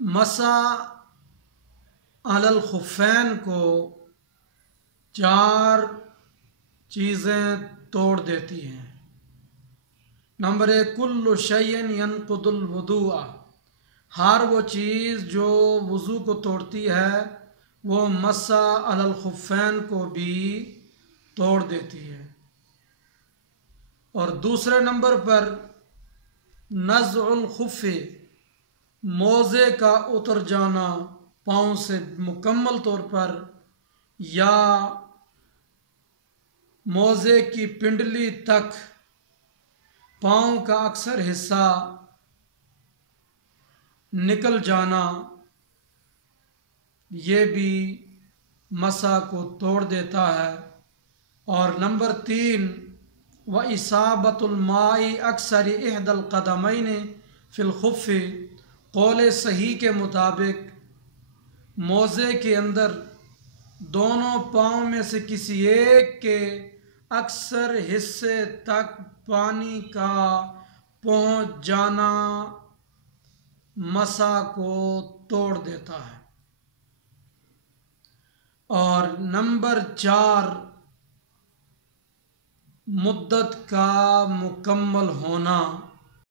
مسح علی الخفین کو 4 چیزیں توڑ دیتی ہیں۔ نمبر 1، کل شیء ینقض الوضوء، ہر وہ چیز جو وضو کو توڑتی ہے وہ مسح علی الخفین کو بھی توڑ دیتی ہے۔ اور دوسرے نمبر پر نزع الخف، موزے کا اتر جانا پاؤں سے مکمل طور پر، یا موزے کی پنڈلی تک پاؤں کا اکثر حصہ نکل جانا، یہ بھی مسح کو توڑ دیتا ہے۔ اور نمبر 3، وَإِصَابَةُ الْمَاءِ أَكْثَرِ إِحْدَى الْقَدَمَيْنِ فِي الْخُفِّ، قول صحیح کے مطابق موزے کے اندر دونوں پاؤں میں سے کسی ایک کے اکثر حصے تک پانی کا پہنچ جانا مسح کو توڑ دیتا ہے۔ اور نمبر 4، مدت کا مکمل ہونا،